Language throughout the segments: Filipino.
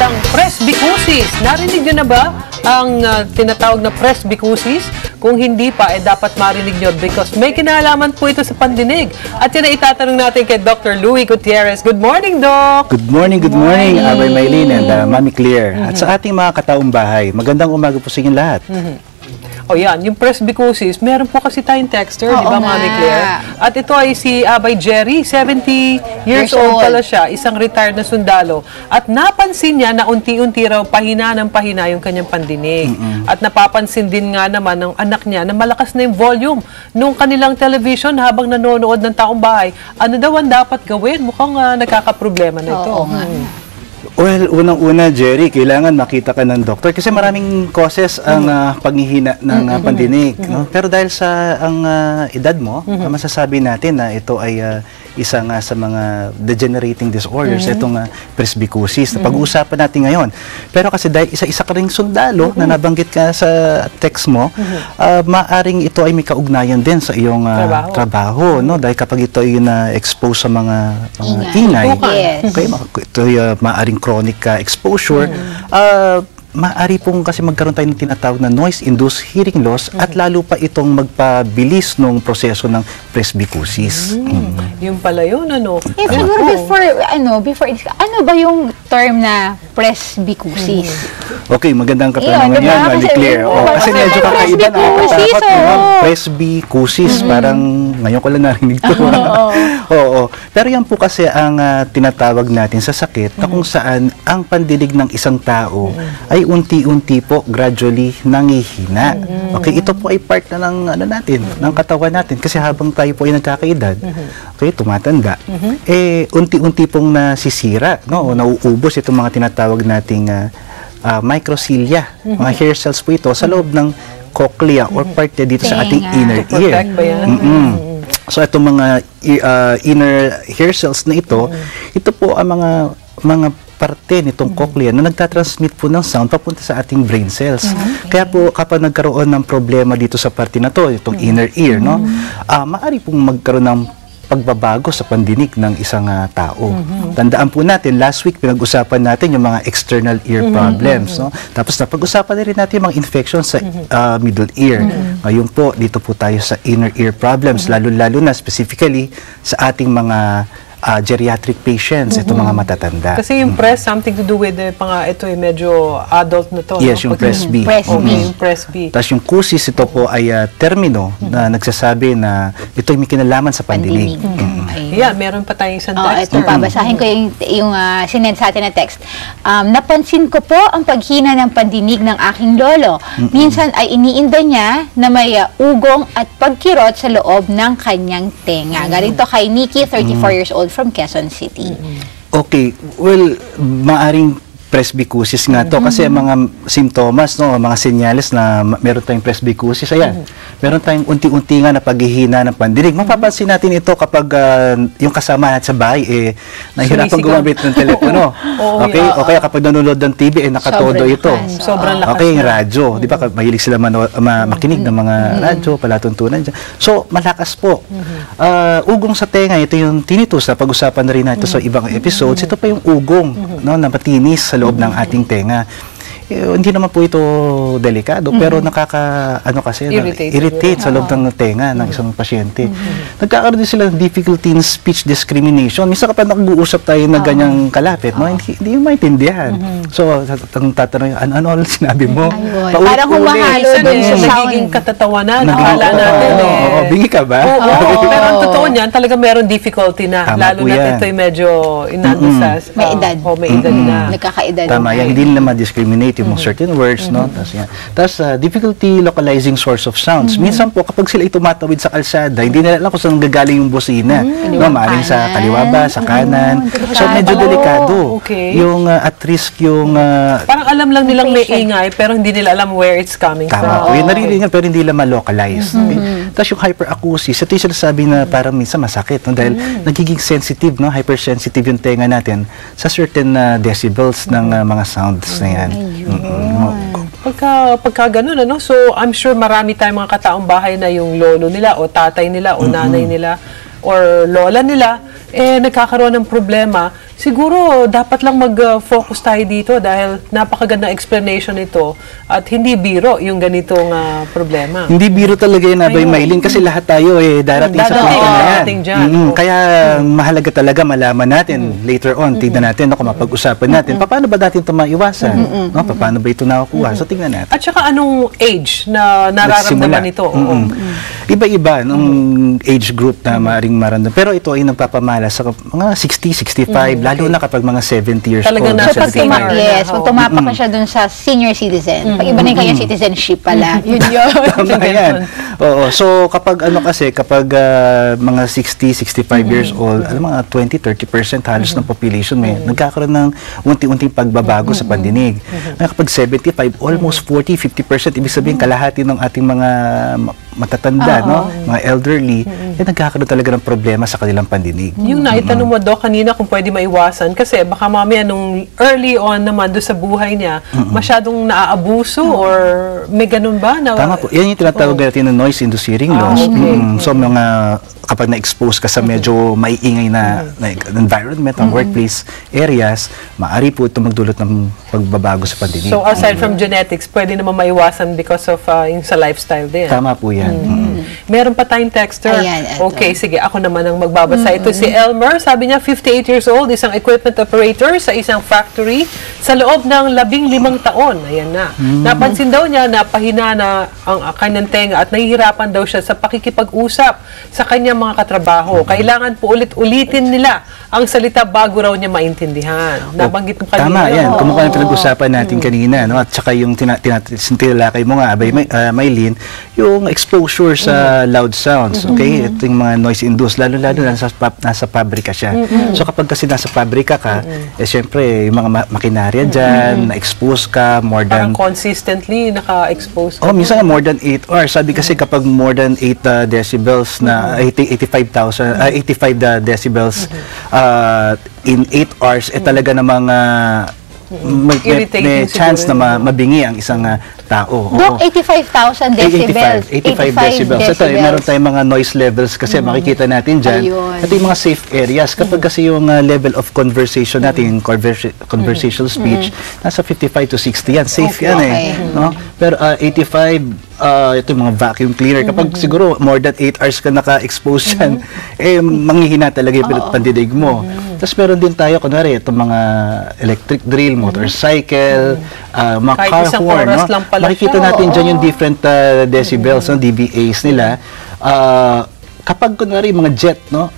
salitang presbycusis. Narinig nyo na ba ang tinatawag na presbycusis? Kung hindi pa, dapat marinig nyo because may kinalaman po ito sa pandinig. At yan ay itatanong natin kay Dr. Louie Gutierrez. Good morning, Doc! Good morning, Abay Maylene and Mami Claire. At sa ating mga kataong bahay, magandang umaga po sa inyong lahat. O yan, yung presbycusis, meron po kasi tayong texter, di ba, Mami Claire? At ito ay si Abay Jerry, 70 years old pala siya, isang retired na sundalo. At napansin niya na unti-unti raw pahina ng pahina yung kanyang pandinig. At napapansin din nga naman ng anak niya na malakas na yung volume nung kanilang television habang nanonood ng taong bahay. Ano daw ang dapat gawin? Mukhang nagkakaproblema na ito. Well, unang-una, Jerry, kailangan makita ka ng doktor kasi maraming causes ang paghihina ng pandinig. No? Pero dahil sa ang edad mo, masasabi natin na ito ay isa nga sa mga degenerating disorders, itong presbycusis na pag-uusapan natin ngayon. Pero kasi dahil isa-isa ka ring sundalo na nabanggit ka sa text mo, maaring ito ay may kaugnayan din sa iyong trabaho. No? Dahil kapag ito ay na-expose sa mga ingay, okay, ito ay maaring chronic exposure, maaari pong kasi magkaroon tayo ng tinatawag na noise-induced hearing loss at lalo pa itong magpabilis ng proseso ng presbycusis. Yung pala yun, ano? Siguro before, ano ba yung term na presbycusis? Okay, magandang katanungan yan, Mami Claire. Kasi medyo kakaiba na katakot. Presbycusis, parang ngayon ko lang narinig ito. Pero yan po kasi ang tinatawag natin sa sakit na kung saan ang pandinig ng isang tao ay unti-unti po, gradually nangihina. Okay, ito po ay part na ng natin, ng katawan natin kasi habang tayo po ay nagkakaedad, okay, tumatanda, unti-unti pong nasisira, no, o nauubos itong mga tinatawag nating microcilia, mga hair cells po ito sa loob ng cochlea or part dito sa ating inner ear. So itong mga inner hair cells na ito po ang mga parte nitong cochlea na nagtatransmit po ng sound papunta sa ating brain cells. Kaya po kapag nagkaroon ng problema dito sa parte na to, itong inner ear, no, maaari pong magkaroon ng pagbabago sa pandinig ng isang tao. Tandaan po natin, last week pinag-usapan natin yung mga external ear problems. No? Tapos napag-usapan na rin natin yung mga infection sa middle ear. Ngayon po, dito po tayo sa inner ear problems, lalo-lalo na specifically sa ating mga geriatric patients, ito mga matatanda. Kasi yung press, something to do with ito ay medyo adult na to. Yes, yung presby. Yung presby. Tapos yung cusis, ito po ay termino na nagsasabi na ito ay may kinalaman sa pandinig. Yeah, meron pa tayong isang text. Ito, babasahin ko yung sinend sa atin na text. Napansin ko po ang paghina ng pandinig ng aking lolo. Minsan ay iniinda niya na may ugong at pagkirot sa loob ng kanyang tenga. Galing to kay Nikki, 34 years old, from Quezon City. Okay, well, maaring presbycusis nga to kasi mga simptomas, no, mga senyales na meron tayong presbycusis, ayan. Meron tayong unti-unti nga na paghihina ng pandinig. Mapapansin natin ito kapag yung kasama natin sa bahay nahihirapan gumamit ng telepono. Okay? O kaya kapag nanonood ng TV nakatodo ito. Sobrang lakas. Okay, yung radyo, di ba? Mahilig sila makinig ng mga radyo, palatuntunan dyan. So, malakas po. Ugong sa tenga, ito yung tinnitus na pag-usapan na rin natin sa ibang episodes. Ito pa yung ugong, no, na matinis sa loob ng ating tenga. Hindi naman po ito delikado, pero irritate sa loob ng tenga ng isang pasyente. Nagkakaroon din sila ng difficulty in speech discrimination. Minsan kapag nag-uusap tayo na ganyang kalapit, no, hindi yung maintindihan. So, tatanong, ano sinabi mo? Parang humahalo doon sa nagiging katatawanan. Akala natin bingi ka ba? Pero ang totoo niyan, talaga meron difficulty na. Lalo na ito ay medyo inandasas. May edad. May edad na. Nagkakaedad. Tama, yan, hindi nila ma-discriminate yung certain words, no? Tapos difficulty localizing source of sounds. Minsan po, kapag sila tumatawid sa kalsada, hindi nila alam kung saan gagaling yung busina. No? Maaaring sa kaliwa ba, sa kanan. So, medyo delikado. Yung at risk yung... parang alam lang nilang may ingay, pero hindi nila alam where it's coming from. Tama. Yung narinig pero hindi nila ma-localize. Tapos yung hyperacusis, ito yung sinasabi na parang minsan masakit, no? Dahil nagiging sensitive, no? Hypersensitive yung tenga natin sa certain decibels ng mga sounds na yan. Pagka ganun, ano? So, I'm sure marami tayong mga kataong bahay na yung lolo nila o tatay nila o nanay nila or lola nila, nagkakaroon ng problema, siguro dapat lang mag-focus tayo dito dahil napakagandang explanation ito at hindi biro yung ganitong problema. Hindi biro talaga yun, Abay Maylin, kasi lahat tayo darating sa punto na yan. Kaya mahalaga talaga malaman natin later on, tignan natin, kung mapag-usapan natin, paano ba natin ito maiwasan? Paano ba ito nakukuha? So tingnan natin. At saka anong age na nararamdaman ito? Iba-iba nung age group na maaaring maramdaman. Pero ito ay nagpapamala sa mga 60, 65, lalo na kapag mga 70 years old. So pag tumapak ka siya dun sa senior citizen, pag iba na yung kanyang citizenship pala, yun yun. Tama yan. Oo. So kapag kapag mga 60, 65 years old, mga 20-30% halos ng population nagkakaroon ng unti-unting pagbabago sa pandinig. Kapag 75, almost 40-50%, ibig sabihin kalahati ng ating mga matatanda, mga elderly, nagkakaroon talaga ng problema sa kanilang pandinig. Yung naitanong mo, Doc, kanina kung pwede maiwasan, kasi baka mamaya nung early on naman doon sa buhay niya, masyadong naaabuso or may ganun ba? Tama po. Yan yung tinatawag natin ng noise-induced hearing loss. So kapag na-expose ka sa medyo maiingay na environment, ng workplace areas, maaari po ito magdulot ng pagbabago sa pandinig. So aside from genetics, pwede naman maiwasan because of yung sa lifestyle din. Tama po yan. Meron pa tayong texter. Ayan, okay, sige, ako naman ang magbabasa. Ito si Elmer, sabi niya 58 years old, isang equipment operator sa isang factory sa loob ng 15 taon. Ayan na. Napansin daw niya na pahina na ang kanyang tenga at nahihirapan daw siya sa pakikipag-usap sa kanyang mga katrabaho. Kailangan po ulit-ulitin nila ang salita bago raw niya maintindihan. Nabanggit mo kanina. Tama, yan. Kumuha na pinag-usapan natin kanina. At saka yung tinalakay mo nga, Maylin, yung exposure sa loud sounds. Okay? Ito yung mga noise-induced, lalo-lalo nasa pabrika siya. So kapag kasi nasa pabrika ka, syempre, yung mga makinarya dyan, na-expose ka, more than... Parang consistently naka-expose ka. Minsan more than 8 hours. Sabi kasi kapag more than 8 decibels na 85 decibels in 8 hours, talaga namang may chance na mabingi ang isang tao. Doc, 85,000 decibels. 85 decibels. Ito, meron tayong mga noise levels kasi makikita natin dyan. Ito yung mga safe areas. Kapag kasi yung level of conversation natin, conversational speech, nasa 55 to 60 yan. Safe yan no? Pero 85, ito yung mga vacuum cleaner. Kapag siguro more than 8 hours ka naka-expose yan, manghihina talaga yung pandidig mo. Tapos meron din tayo, kunwari, itong mga electric drill, motorcycle, mga car horn, no? Makikita natin dyan yung different decibels, DBAs nila. Kapag kunwari mga jet, no?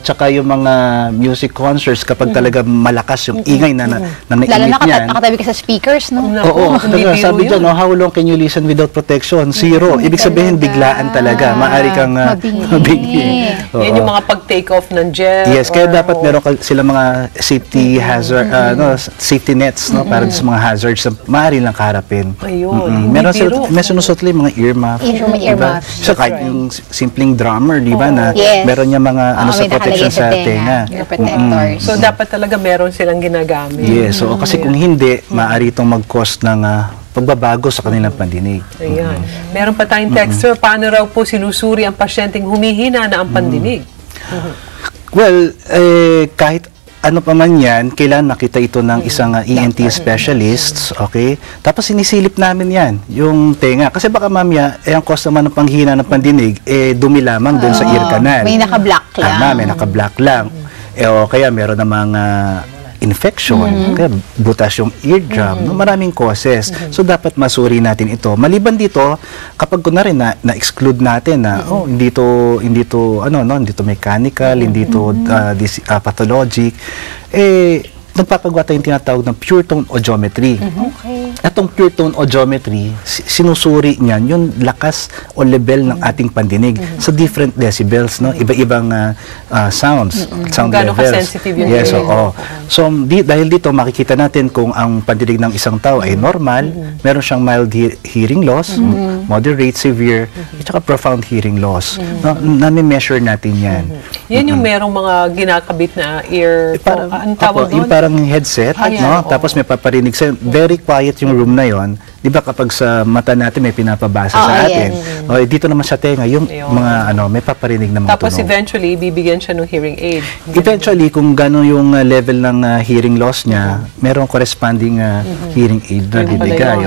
Tsaka yung mga music concerts, kapag talaga malakas yung ingay na nainit niyan. Lalo na nakatabi ka sa speakers, no? Oo. Sabi dyan, how long can you listen without protection? 0. Ibig sabihin, biglaan talaga. Maaari kang mabingi. Yan yung mga pag-take off ng jet. Yes, kaya dapat meron sila mga safety hazard, safety nets, no? Para sa mga hazards na maaari lang kaharapin. Ayun. May sinusot lang mga earmuffs. So kahit yung simpleng drummer, di ba, na meron niya mga sa protection sa tenga. So dapat talaga meron silang ginagamit. Yes, so kasi kung hindi, maaari itong mag-cause ng pagbabago sa kanilang pandinig. Ayan. Meron pa tayong texter, paano raw po sinusuri ang pasyenteng humihina na ang pandinig? Well, kahit ano pa man yan, kailangan makita ito ng isang ENT specialist, okay? Tapos sinisilip namin yan, yung tenga. Kasi baka mamaya, ang cause naman ng panghina ng pandinig, dumi lamang doon sa ear canal. May naka-black lang. Tama, may naka-black lang. O kaya meron namang infection, kaya butas yung eardrum, maraming causes. So dapat masuri natin ito. Maliban dito, kapag kunwari na-exclude natin na hindi to mechanical, hindi to pathologic, nagpapagawa tayong tinatawag ng pure tone audiometry. Itong pure tone audiometry, sinusuri niyan yung lakas o level ng ating pandinig sa different decibels, no? Iba-ibang sounds, sound levels. Gano'ng ka-sensitive yung yes, oo. So, dahil dito, makikita natin kung ang pandinig ng isang tao ay normal, meron siyang mild hearing loss, moderate, severe, at saka profound hearing loss. Nami-measure natin yan. Yan yung merong mga ginakabit na ear, anong tawag doon? Parang headset, no? Tapos may paparinig sa'yo. Very quiet yung room na yon. di ba kapag sa mata natin may pinapabasa sa atin, dito naman sa tenga, yung mga may paparinig na mga Tapos tunog. eventually, bibigyan siya ng hearing aid. Eventually, kung gano'n yung level ng hearing loss niya, merong corresponding hearing aid na bibigay.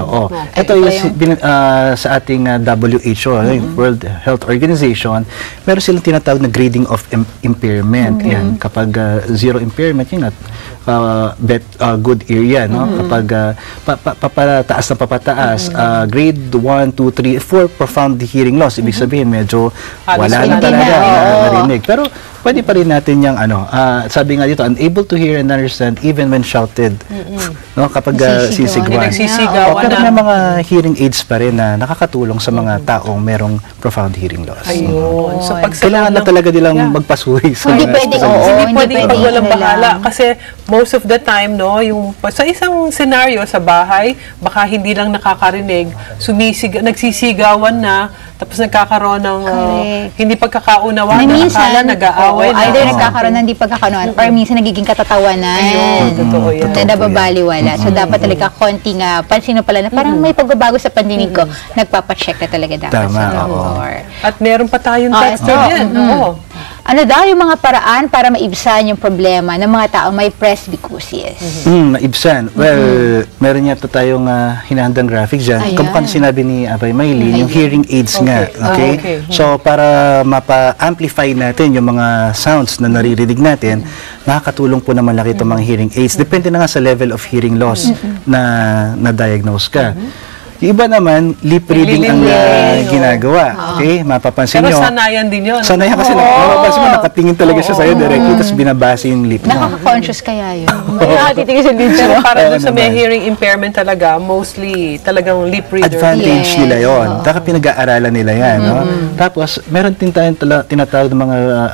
Ito yung sa ating WHO, World Health Organization, meron silang tinatawag na grading of impairment. Yan, kapag zero impairment, yun at good area, no? Kapag papataas na papataas, grade 1, 2, 3, 4 profound hearing loss, ibig sabihin medyo wala na talaga narinig. Pero pwede pa rin natin yung sabi nga dito, unable to hear and understand even when shouted. No? Kapag sisigwan. Pero may mga hearing aids pa rin na nakakatulong sa mga taong merong profound hearing loss. Ayun. So, kailangan na talaga nilang magpasuri sa hindi pwede, hindi pwede pag walang bahala. Kasi most of the time, no, yung sa isang scenario sa bahay, baka hindi lang nakakarinig, nagsisigawan na, tapos nagkakaroon ng hindi pagkakaunawan, akala nag-aaway na. Either nagkakaroon ng hindi pagkakaunawan or minsan nagiging katatawanan. Ayun, totoo yan. Na nababaliwala. So, dapat talaga konting pansin mo pala na parang may pagbabago sa pandinig ko. Nagpapacheck na talaga dapat sa doktor. At meron pa tayong texter din. Ano daw yung mga paraan para maibsan yung problema ng mga taong may presbycusis? Maibsan? Well, meron yata tayong hinahandang graphics dyan. Kamukha na sinabi ni Abay Maylin, yung hearing aids nga. Okay? So, para mapa-amplify natin yung mga sounds na naririnig natin, nakakatulong po na malaki itong mga hearing aids. Depende na nga sa level of hearing loss na diagnose ka. Yung iba naman, lip reading ang ginagawa. Okay? Mapapansin nyo. Pero sanayan din yun. Sanayan kasi mapapansin mo, nakatingin talaga siya sa'yo directly, tapos binabasa yung lip mo. Nakaka-conscious kaya yun. May nakatitingin sa lips. Pero para doon sa may hearing impairment talaga, mostly talagang lip reader. Advantage nila yun. Taka pinag-aaralan nila yan. No? Tapos, meron din tayong tinatawag ng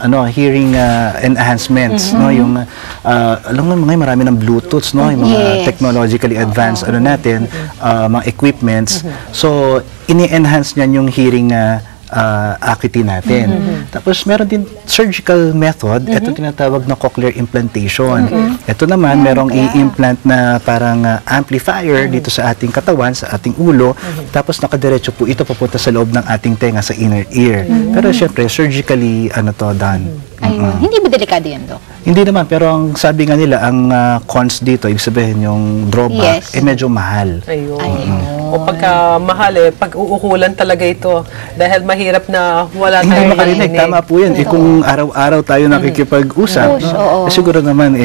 mga hearing enhancements. No? Yung, alam mo, marami ng Bluetooth, no? Yung mga technologically advanced natin, mga equipment. So, ini-enhance niyan yung hearing acuity natin. Tapos, meron din surgical method. Ito tinatawag na cochlear implantation. Ito naman, merong i-implant na parang amplifier dito sa ating katawan, sa ating ulo. Tapos, nakadiretso po ito papunta sa loob ng ating tenga, sa inner ear. Pero, syempre, surgically, done. Ayun. Hindi ba delikado yan, Dok? Hindi naman, pero ang sabi nga nila, ang cons dito, ibig sabihin yung drawback, medyo mahal. Ayun. O pagka mahal pag uukulan talaga ito, dahil mahirap na wala tayong hindi makarinig. Tama po yan. Kung araw-araw tayo nakikipag-usap, siguro naman,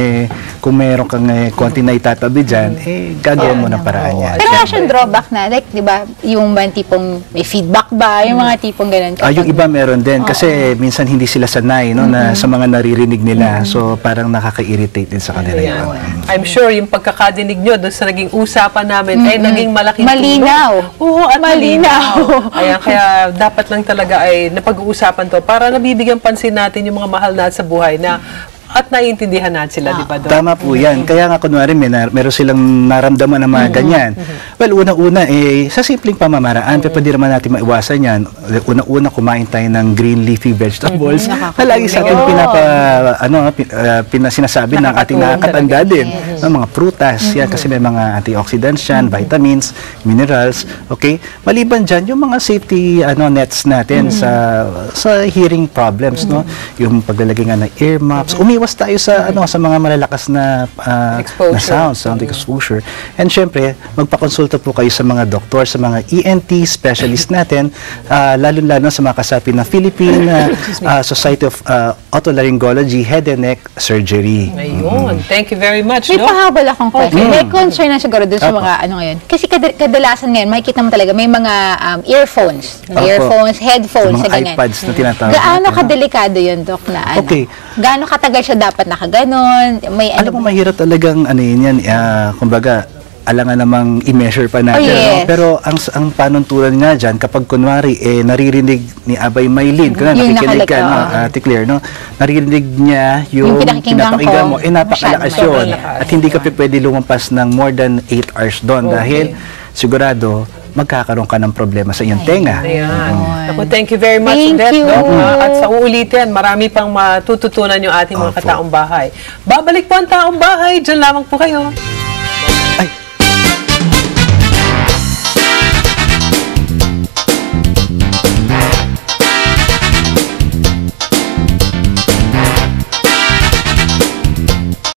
kung meron kang konti na itatabi dyan, gagawin mo ng paraan yan. Pero wala siyang drawback na, like, di ba, yung tipong may feedback ba, yung mga tipong ganun. Yung iba meron din, kasi minsan hindi sila sanay na sa mga naririnig nila. So, parang nakaka-irritate din sa kanila yun. I'm sure yung pagkakadinig nyo doon sa naging usapan namin ay naging malaking malinaw. Oo, at malinaw. Ayan, kaya dapat lang talaga ay napag-uusapan to para nabibigyan pansin natin yung mga mahal natin sa buhay na at naiintindihan natin sila, di ba, Doc? Tama po yan. Kaya nga kunwari, meron silang naramdaman na mga ganyan. Well, una-una, sa simpleng pamamaraan, pwede naman natin maiwasan yan. Una-una, kumain tayo ng green leafy vegetables na lagi sa atin sinasabi ng ating nakakatanda din. Mga prutas, yan, kasi may mga antioxidants yan, vitamins, minerals, okay? Maliban dyan, yung mga safety nets natin sa hearing problems, no? Yung paglalagay nga ng ear muffs, umiwas tayo sa mga malalakas na sound exposure. And syempre, magpakonsulta po kayo sa mga doktor, sa mga ENT specialist natin, lalo-lalo sa mga kasapi ng Philippine Society of Otolaryngology, Head and Neck Surgery. Ayun. Thank you very much, May pahabol akong question. May concern na siguro dun sa mga ngayon. Kasi kadalasan ngayon, makikita mo talaga, may mga earphones, headphones, mga iPads na tinatawag. Gaano kadelikado yun, Doc, na gaano katagal siya dapat nakaganon? Alam mo, mahirap talagang kumbaga, alangan namang i-measure pa natin. No? Pero ang panuntulan nga dyan, kapag kunwari, naririnig ni Abay Maylin, nakikinig ka, Ate Claire, naririnig niya yung pinapakinggan mo, napakalakas yun. At hindi ka pwede lumampas ng more than 8 hours doon dahil sigurado, magkakaroon ka ng problema sa iyong tenga. Ayan. Thank you very much, Doc. At sa uulitin, marami pang matututunan yung ating mga kataong bahay. Babalik po ang taong bahay. Diyan lamang po kayo.